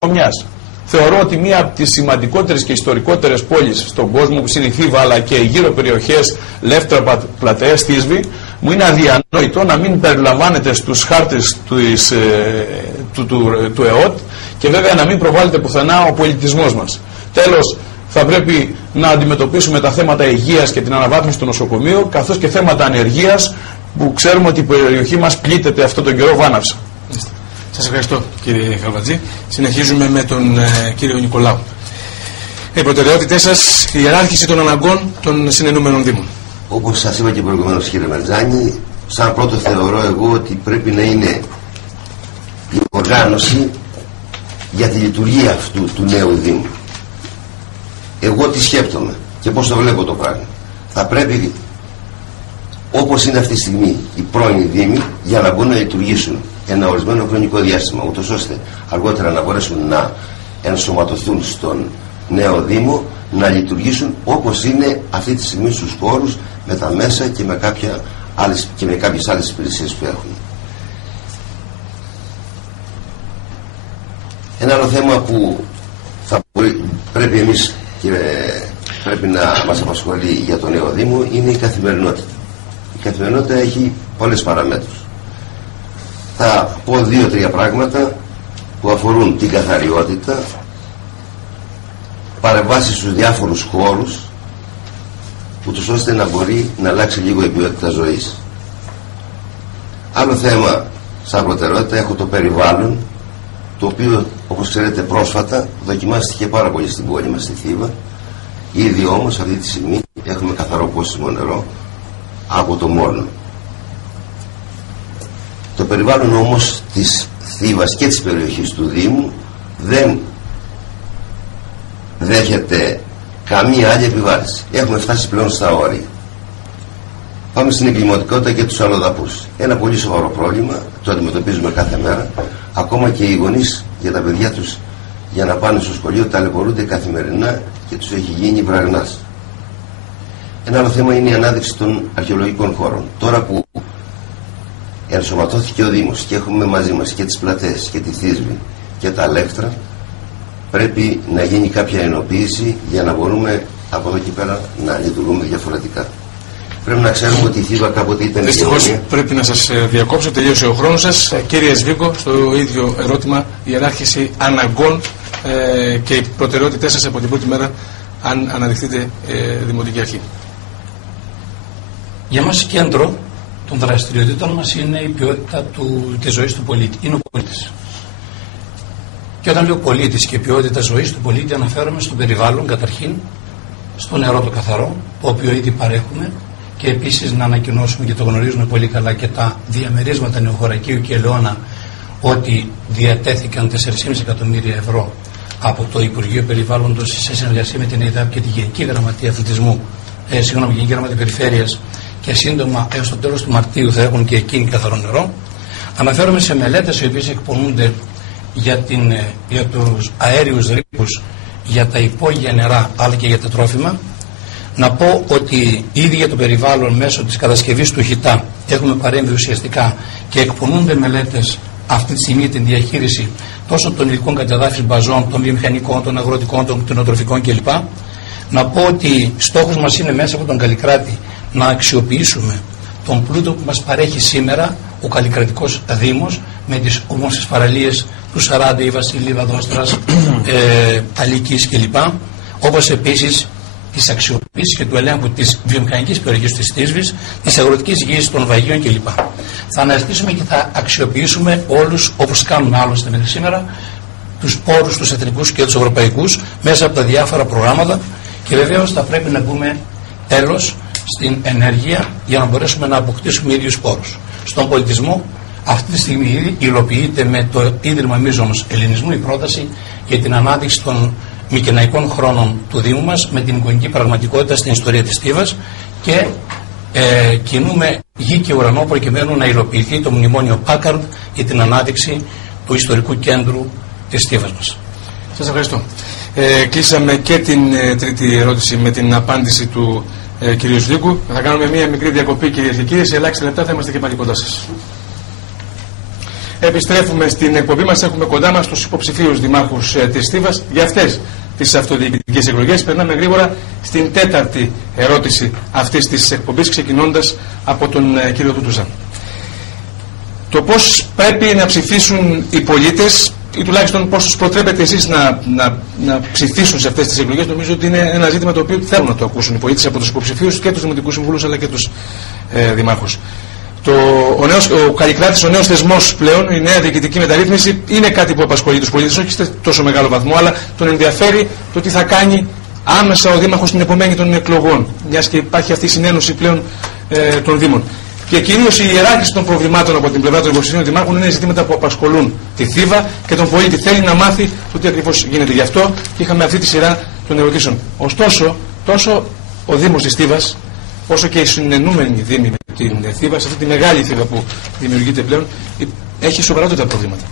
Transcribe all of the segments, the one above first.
κληρονομιάς. Θεωρώ ότι μία από τις σημαντικότερες και ιστορικότερες πόλεις στον κόσμο, που είναι η Θήβα, αλλά και οι γύρω περιοχές Λεύτρα, Πλατείας, Θήσβη, μου είναι αδιανόητο να μην περιλαμβάνεται στους χάρτες του ΕΟΤ και βέβαια να μην προβάλλεται πουθενά ο πολιτισμός μας. Τέλος, θα πρέπει να αντιμετωπίσουμε τα θέματα υγείας και την αναβάθμιση του νοσοκομείου, καθώς και θέματα ανεργίας, που ξέρουμε ότι η περιοχή μας πλήττεται αυτόν τον καιρό βάναυσα. Σας ευχαριστώ κύριε Χαλβατζή. Συνεχίζουμε με τον κύριο Νικολάου. Οι προτεραιότητές σας, η ιεράρχηση των αναγκών των συνενούμενων δήμων. Όπως σας είπα και προηγουμένως κύριε Μερτζάνη, σαν πρώτο θεωρώ εγώ ότι πρέπει να είναι η οργάνωση για τη λειτουργία αυτού του νέου Δήμου. Εγώ τι σκέπτομαι και πώς το βλέπω το πράγμα. Θα πρέπει, όπως είναι αυτή τη στιγμή οι πρώην Δήμοι, για να μπορούν να λειτουργήσουν ένα ορισμένο χρονικό διάστημα, ούτως ώστε αργότερα να μπορέσουν να ενσωματωθούν στον νέο Δήμο, να λειτουργήσουν όπως είναι αυτή τη στιγμή στους χώρους, με τα μέσα και με κάποιες άλλες υπηρεσίες που έχουν. Ένα άλλο θέμα που πρέπει εμείς και πρέπει να μας απασχολεί για το νέο Δήμο είναι η καθημερινότητα. Η καθημερινότητα έχει πολλές παραμέτρους. Θα πω 2-3 πράγματα που αφορούν την καθαριότητα, παρεμβάσεις στους διάφορους χώρους, ούτως ώστε να μπορεί να αλλάξει λίγο η ποιότητα ζωής. Άλλο θέμα σαν προτεραιότητα έχω το περιβάλλον, το οποίο όπως ξέρετε πρόσφατα δοκιμάστηκε πάρα πολύ στην πόλη μας, στη Θήβα. Ήδη όμως αυτή τη στιγμή έχουμε καθαρό πόσιμο νερό από το Μόρνο. Το περιβάλλον όμως της Θήβας και της περιοχής του Δήμου δεν δέχεται καμία άλλη επιβάρηση. Έχουμε φτάσει πλέον στα όρια. Πάμε στην εγκληματικότητα και τους αλλοδαπούς. Ένα πολύ σοβαρό πρόβλημα, το αντιμετωπίζουμε κάθε μέρα. Ακόμα και οι γονείς για τα παιδιά τους, για να πάνε στο σχολείο, ταλαιπωρούνται καθημερινά και τους έχει γίνει βραγνάς. Ένα άλλο θέμα είναι η ανάδειξη των αρχαιολογικών χώρων. Τώρα που ενσωματώθηκε ο Δήμος και έχουμε μαζί μας και τις Πλατές και τη Θήσβη και τα Λεύτρα, πρέπει να γίνει κάποια ενοποίηση για να μπορούμε από εδώ και πέρα να λειτουργούμε διαφορετικά. Πρέπει να ξέρουμε ότι η Θήβα κάποτε ήταν. Δυστυχώς πρέπει να σας διακόψω, τελείωσε ο χρόνος σας. Κύριε Σβίγκο, στο ίδιο ερώτημα, η ιεράρχηση αναγκών και οι προτεραιότητές σας από την πρώτη μέρα, αν αναδειχθείτε Δημοτική Αρχή. Για μας κέντρο των δραστηριοτήτων μας είναι η ποιότητα της ζωής του πολίτη. Είναι ο πολίτης. Και όταν λέω πολίτης και ποιότητα ζωής του πολίτη, αναφέρομαι στο περιβάλλον καταρχήν, στο νερό το καθαρό, το οποίο ήδη παρέχουμε, και επίσης να ανακοινώσουμε, και το γνωρίζουμε πολύ καλά, και τα διαμερίσματα Νεοχωρακίου και Ελαιώνα, ότι διατέθηκαν 4,5 εκατομμύρια ευρώ από το Υπουργείο Περιβάλλοντος σε συνεργασία με την ΕΙΔΑΠ και τη Γενική Γραμματεία Αθλητισμού, Γενική Γραμματεία Περιφέρειας, και σύντομα έως το τέλος του Μαρτίου θα έχουν και εκείνη καθαρό νερό. Αναφέρομαι σε μελέτες οι οποίες εκπονούνται για τους αέριους ρήπους, για τα υπόγεια νερά αλλά και για τα τρόφιμα. Να πω ότι ήδη για το περιβάλλον μέσω της κατασκευής του ΧΙΤΑ έχουμε παρέμβει ουσιαστικά και εκπονούνται μελέτες αυτή τη στιγμή για την διαχείριση τόσο των υλικών κατεδάφισης μπαζών, των βιομηχανικών, των αγροτικών, των κτηνοτροφικών κλπ. Να πω ότι στόχος μας είναι μέσα από τον Καλλικράτη να αξιοποιήσουμε τον πλούτο που μας παρέχει σήμερα ο Καλλικρατικός Δήμος με τις όμορφες παραλίες του Σαράντα, η Βασιλίδα, Δόστρας, Αλίκης κλπ. Όπως επίσης της αξιοποίησης και του ελέγχου της βιομηχανικής περιοχής της Θήσβης, της αγροτικής γης των Βαγίων κλπ. Θα αναζητήσουμε και θα αξιοποιήσουμε όλους, όπως κάνουμε άλλωστε μέχρι σήμερα, τους πόρους τους εθνικούς και τους ευρωπαϊκούς μέσα από τα διάφορα προγράμματα, και βεβαίως θα πρέπει να μπούμε τέλος στην ενέργεια για να μπορέσουμε να αποκτήσουμε ίδιους πόρους. Στον πολιτισμό αυτή τη στιγμή ήδη υλοποιείται με το Ίδρυμα Μίζωνος Ελληνισμού η πρόταση για την ανάδειξη των μικεναϊκών χρόνων του Δήμου μας με την εικονική πραγματικότητα στην ιστορία της Θήβας, και κινούμε γη και ουρανό προκειμένου να υλοποιηθεί το μνημόνιο Πάκαρντ για την ανάδειξη του ιστορικού κέντρου της Θήβας μας. Σας ευχαριστώ. Κλείσαμε και την τρίτη ερώτηση με την απάντηση του κυρίου Σλίκου. Θα κάνουμε μία μικρή διακοπή, κυρίες και κύριοι. Σε ελάχιστα λεπτά θα είμαστε και πάλι κοντά σας. Επιστρέφουμε στην εκπομπή μας. Έχουμε κοντά μας τους υποψηφίους δημάρχους της Στίβας για αυτές τις αυτοδιοικητικές εκλογές. Περνάμε γρήγορα στην τέταρτη ερώτηση αυτής της εκπομπής, ξεκινώντας από τον κύριο Τούτουζα. Το πώς πρέπει να ψηφίσουν οι πολίτες, ή τουλάχιστον πώς τους προτρέπετε εσείς να ψηφίσουν σε αυτές τις εκλογές, νομίζω ότι είναι ένα ζήτημα το οποίο θέλουν να το ακούσουν οι πολίτες από τους υποψηφίους και τους δημοτικούς συμβούλους αλλά και τους δημάρχους. Ο Καλλικράτης, ο νέος θεσμός πλέον, η νέα διοικητική μεταρρύθμιση είναι κάτι που απασχολεί τους πολίτες, όχι σε τόσο μεγάλο βαθμό, αλλά τον ενδιαφέρει το τι θα κάνει άμεσα ο Δήμαρχος στην επομένη των εκλογών, μιας και υπάρχει αυτή η συνένωση πλέον των Δήμων. Και κυρίως η ιεράρχηση των προβλημάτων από την πλευρά των υποψηφίων δημάρχων είναι ζητήματα που απασχολούν τη Θήβα και τον πολίτη. Θέλει να μάθει το τι ακριβώς γίνεται. Γι' αυτό και είχαμε αυτή τη σειρά των ερωτήσεων. Ωστόσο, τόσο ο Δήμος της Θήβας, όσο και οι συνενούμενοι Δήμοι με την Θήβα, σε αυτή τη μεγάλη Θήβα που δημιουργείται πλέον, έχει σοβαρότατα προβλήματα.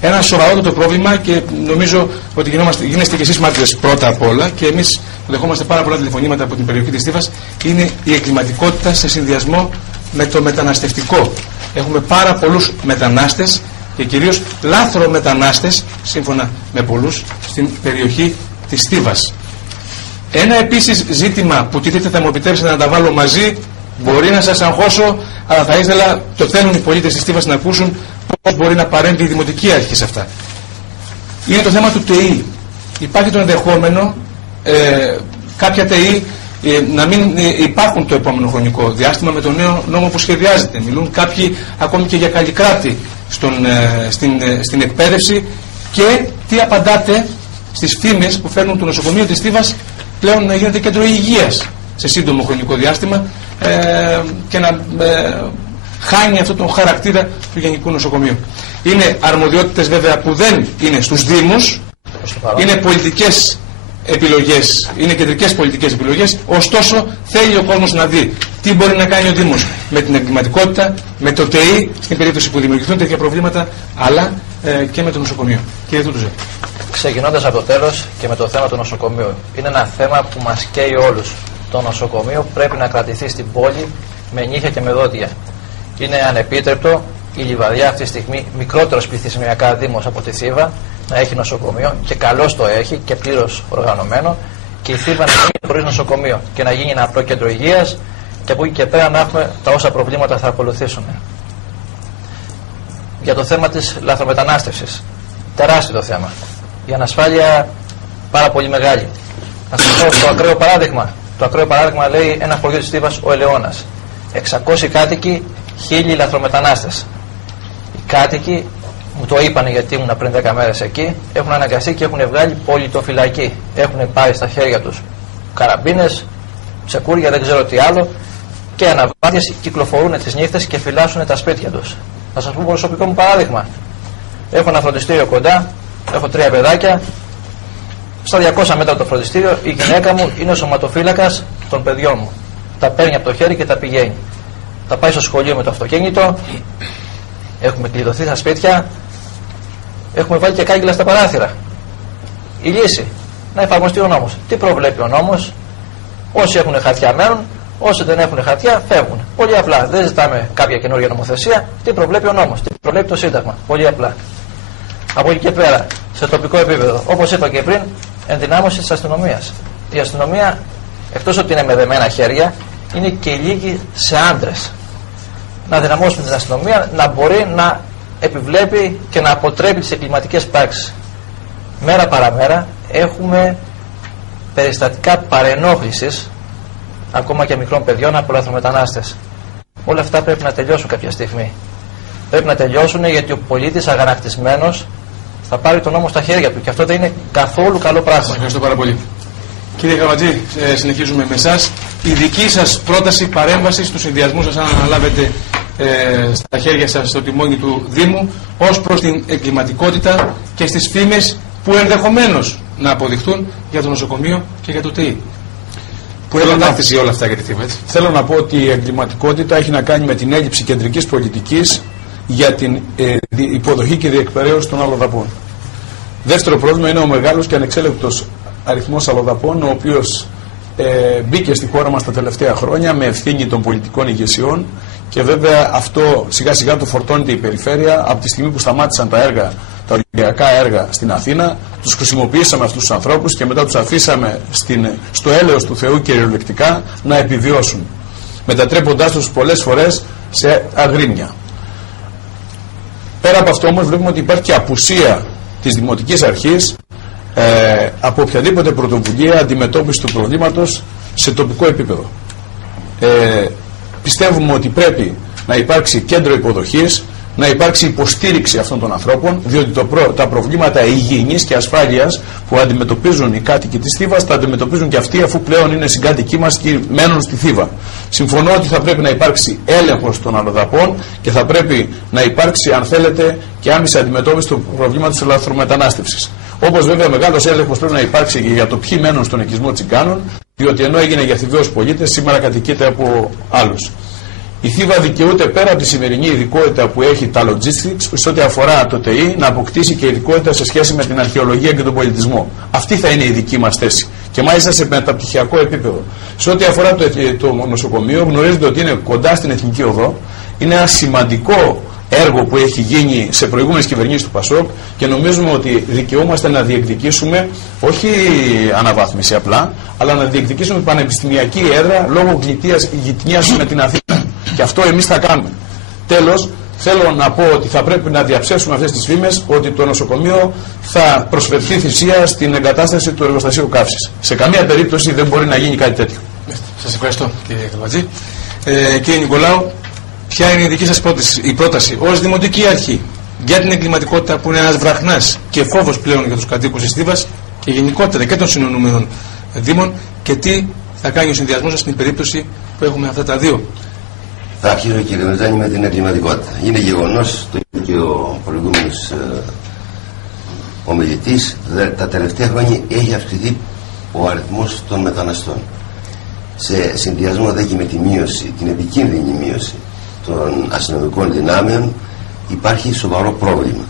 Ένα σοβαρότατο πρόβλημα, και νομίζω ότι γίνεστε και εσείς μάρτυρες πρώτα απ' όλα, και εμείς δεχόμαστε πάρα πολλά τηλεφωνήματα από την περιοχή της Θήβας, είναι η εγκληματικότητα σε συνδυασμό με το μεταναστευτικό. Έχουμε πάρα πολλούς μετανάστες και κυρίως λάθρομετανάστες, σύμφωνα με πολλούς, στην περιοχή της Θήβας. Ένα επίσης ζήτημα που τίθεται, θα μου επιτρέψετε να τα βάλω μαζί, μπορεί να σας αγχώσω, αλλά θα ήθελα, το θέλουν οι πολίτες της Θήβας να ακούσουν, πώς μπορεί να παρέμβει η Δημοτική Αρχή σε αυτά. Είναι το θέμα του ΤΕΗ. Υπάρχει το ενδεχόμενο κάποια ΤΕΗ να μην υπάρχουν το επόμενο χρονικό διάστημα με τον νέο νόμο που σχεδιάζεται. Μιλούν κάποιοι ακόμη και για Καλλικράτη στην εκπαίδευση. Και τι απαντάτε στις φήμες που φέρνουν το νοσοκομείο της Θήβας πλέον να γίνεται κέντρο υγείας σε σύντομο χρονικό διάστημα και να χάνει αυτό τον χαρακτήρα του Γενικού Νοσοκομείου. Είναι αρμοδιότητες βέβαια που δεν είναι στους Δήμους, είναι πολιτικές επιλογές, είναι κεντρικές πολιτικές επιλογές. Ωστόσο θέλει ο κόσμος να δει τι μπορεί να κάνει ο Δήμος με την εγκληματικότητα, με το ΤΕΗ στην περίπτωση που δημιουργηθούν τέτοια προβλήματα, αλλά και με το νοσοκομείο. Κύριε Τούτουζε. Ξεκινώντας από το τέλος και με το θέμα του νοσοκομείου, είναι ένα θέμα που μας καίει όλους. Το νοσοκομείο πρέπει να κρατηθεί στην πόλη με νύχια και με δόντια. Είναι ανεπίτρεπτο η Λιβαδιά αυτή τη στιγμή, μικρότερος πληθυσμιακά δήμος από τη Θήβα, να έχει νοσοκομείο, και καλώς το έχει και πλήρως οργανωμένο, και η Θήβα να γίνει χωρίς νοσοκομείο και να γίνει ένα απλό κέντρο υγείας, και από εκεί και πέρα να έχουμε τα όσα προβλήματα θα ακολουθήσουν. Για το θέμα της λαθρομετανάστευσης, τεράστιο το θέμα. Η ανασφάλεια πάρα πολύ μεγάλη. Να σας πω το ακραίο παράδειγμα. Το ακραίο παράδειγμα λέει ένα χωριό της Θήβας, ο Ελαιώνας. 600 κάτοικοι, 1000 λαθρομετανάστες. Οι κάτοικοι μου το είπανε, γιατί ήμουν πριν 10 μέρες εκεί, έχουν αναγκαστεί και έχουν βγάλει πολιτοφυλακή. Έχουν πάρει στα χέρια τους καραμπίνες, τσεκούρια, δεν ξέρω τι άλλο, και αναβάτες κυκλοφορούν τις νύχτες και φυλάσσουν τα σπίτια τους. Θα σας πω προσωπικό μου παράδειγμα. Έχω ένα φροντιστήριο κοντά, έχω 3 παιδάκια. Στα 200 μέτρα από το φροντιστήριο η γυναίκα μου είναι ο σωματοφύλακας των παιδιών μου. Τα παίρνει από το χέρι και τα πηγαίνει. Τα πάει στο σχολείο με το αυτοκίνητο. Έχουμε κλειδωθεί στα σπίτια. Έχουμε βάλει και κάγκελα στα παράθυρα. Η λύση, να εφαρμοστεί ο νόμος. Τι προβλέπει ο νόμος? Όσοι έχουν χαρτιά μένουν, όσοι δεν έχουν χαρτιά φεύγουν. Πολύ απλά. Δεν ζητάμε κάποια καινούργια νομοθεσία. Τι προβλέπει ο νόμος? Τι προβλέπει το Σύνταγμα? Πολύ απλά. Από εκεί και πέρα, σε τοπικό επίπεδο, όπως είπα και πριν, ενδυνάμωση της αστυνομίας. Η αστυνομία, εκτός ότι είναι με δεμένα χέρια, είναι και λίγη σε άντρες. Να δυναμώσουμε την αστυνομία να μπορεί να επιβλέπει και να αποτρέπει τις εγκληματικές πράξεις. Μέρα παραμέρα έχουμε περιστατικά παρενόχλησης ακόμα και μικρών παιδιών από λαθρομετανάστες. Όλα αυτά πρέπει να τελειώσουν κάποια στιγμή. Πρέπει να τελειώσουν, γιατί ο πολίτης αγανακτισμένος θα πάρει τον νόμο στα χέρια του, και αυτό δεν είναι καθόλου καλό πράγμα. Σας ευχαριστώ πάρα πολύ. Κύριε Γραμματζή, συνεχίζουμε με εσάς. Η δική σας πρόταση παρέμβασης του συνδυασμού σας, αν αναλάβετε στα χέρια σας το τιμόνι του Δήμου, ως προς την εγκληματικότητα και στις φήμες που ενδεχομένως να αποδειχθούν για το νοσοκομείο και για το ΤΕΗ. Που έχουν ταύτιση όλα αυτά για τη Θήβα, έτσι. Θέλω να πω ότι η εγκληματικότητα έχει να κάνει με την έλλειψη κεντρικής πολιτικής για την υποδοχή και διεκπαιρέωση των αλλοδαπών. Δεύτερο πρόβλημα είναι ο μεγάλος και ανεξέλεγκτος αριθμός αλλοδαπών, ο οποίος μπήκε στη χώρα μας τα τελευταία χρόνια με ευθύνη των πολιτικών ηγεσιών και βέβαια αυτό σιγά σιγά το φορτώνεται η περιφέρεια. Από τη στιγμή που σταμάτησαν τα έργα, τα ολυμπιακά έργα στην Αθήνα, τους χρησιμοποιήσαμε αυτούς τους ανθρώπους και μετά τους αφήσαμε στο έλεος του Θεού κυριολεκτικά να επιβιώσουν, μετατρέποντάς τους πολλές φορές σε αγρίμια. Πέρα από αυτό όμως βλέπουμε ότι υπάρχει και απουσία της Δημοτικής Αρχής από οποιαδήποτε πρωτοβουλία αντιμετώπιση του προβλήματος σε τοπικό επίπεδο. Πιστεύουμε ότι πρέπει να υπάρξει κέντρο υποδοχής, να υπάρξει υποστήριξη αυτών των ανθρώπων, διότι τα προβλήματα υγιεινής και ασφάλειας που αντιμετωπίζουν οι κάτοικοι της Θήβας τα αντιμετωπίζουν και αυτοί, αφού πλέον είναι συγκάτοικοί μας και μένουν στη Θήβα. Συμφωνώ ότι θα πρέπει να υπάρξει έλεγχος των αλλοδαπών και θα πρέπει να υπάρξει, αν θέλετε, και άμεση αντιμετώπιση του προβλήματος της λαθρομετανάστευσης. Όπως βέβαια μεγάλος έλεγχος πρέπει να υπάρξει και για το ποιοι μένουν στον οικισμό Τσιγκάνων, διότι ενώ έγινε για Θηβαίους πολίτες, σήμερα κατοικείται από άλλους. Η Θήβα δικαιούται πέρα από τη σημερινή ειδικότητα που έχει τα logistics, σε ό,τι αφορά το ΤΕΗ, να αποκτήσει και ειδικότητα σε σχέση με την αρχαιολογία και τον πολιτισμό. Αυτή θα είναι η δική μας θέση. Και μάλιστα σε μεταπτυχιακό επίπεδο. Σε ό,τι αφορά το νοσοκομείο, γνωρίζετε ότι είναι κοντά στην Εθνική Οδό. Είναι ένα σημαντικό έργο που έχει γίνει σε προηγούμενες κυβερνήσεις του ΠΑΣΟΚ και νομίζουμε ότι δικαιούμαστε να διεκδικήσουμε, όχι αναβάθμιση απλά, αλλά να διεκδικήσουμε πανεπιστημιακή έδρα λόγω γειτονίας με την Αθήνα. Και αυτό εμείς θα κάνουμε. Τέλος, θέλω να πω ότι θα πρέπει να διαψεύσουμε αυτές τις φήμες ότι το νοσοκομείο θα προσφερθεί θυσία στην εγκατάσταση του εργοστασίου καύσης. Σε καμία περίπτωση δεν μπορεί να γίνει κάτι τέτοιο. Σας ευχαριστώ, κύριε Καλβατζή. Κύριε Νικολάου, ποια είναι η δική σας πρόταση ως Δημοτική Αρχή για την εγκληματικότητα που είναι ένας βραχνάς και φόβος πλέον για τους κατοίκους της Θήβας και γενικότερα και των συνονούμενων δήμων, και τι θα κάνει ο συνδυασμός σας στην περίπτωση που έχουμε αυτά τα δύο? Θα αρχίσω, κύριε Μερζάνη, με την εγκληματικότητα. Είναι γεγονός, το είπε και ο προηγούμενος ομιλητής, τα τελευταία χρόνια έχει αυξηθεί ο αριθμός των μεταναστών. Σε συνδυασμό δε και με τη μείωση, την επικίνδυνη μείωση των αστυνομικών δυνάμεων, υπάρχει σοβαρό πρόβλημα.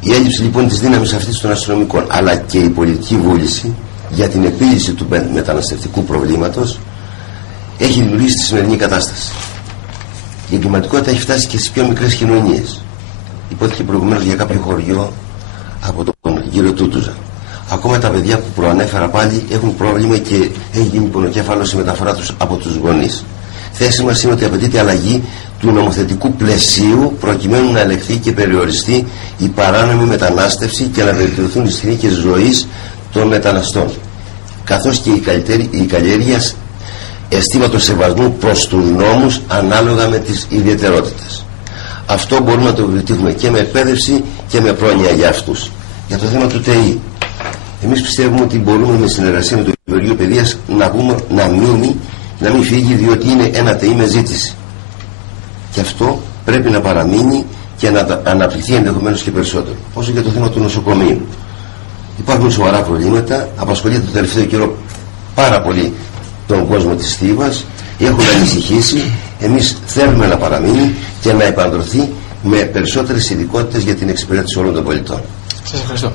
Η έλλειψη λοιπόν της δύναμης αυτής των αστυνομικών, αλλά και η πολιτική βούληση για την επίλυση του μεταναστευτικού προβλήματος, έχει δημιουργήσει τη σημερινή κατάσταση. Η εγκληματικότητα έχει φτάσει και στις πιο μικρές κοινωνίες. Υπόθηκε προηγουμένως για κάποιο χωριό από τον κύριο Τούτουζα. Ακόμα τα παιδιά που προανέφερα πάλι έχουν πρόβλημα και έχει γίνει πονοκέφαλος η μεταφορά τους από τους γονείς. Θέση μας είναι ότι απαιτείται αλλαγή του νομοθετικού πλαισίου προκειμένου να ελεγχθεί και περιοριστεί η παράνομη μετανάστευση και να βελτιωθούν οι συνθήκες ζωής των μεταναστών, καθώς και η καλλιέργεια αισθήματος σεβασμού προς τους νόμους ανάλογα με τις ιδιαιτερότητες. Αυτό μπορούμε να το επιτύχουμε και με εκπαίδευση και με πρόνοια για αυτούς. Για το θέμα του ΤΕΗ, εμείς πιστεύουμε ότι μπορούμε με συνεργασία με το Υπουργείο Παιδείας να μην φύγει, διότι είναι ένα ΤΕΗ με ζήτηση. Και αυτό πρέπει να παραμείνει και να αναπτυχθεί ενδεχομένως και περισσότερο. Όσο για το θέμα του νοσοκομείου. Υπάρχουν σοβαρά προβλήματα, απασχολείται το τελευταίο καιρό πάρα πολύ τον κόσμο της Θήβας, έχουν ανησυχήσει. Εμείς θέλουμε να παραμείνει και να επαντρωθεί με περισσότερες ειδικότητες για την εξυπηρέτηση όλων των πολιτών. Σας ευχαριστώ.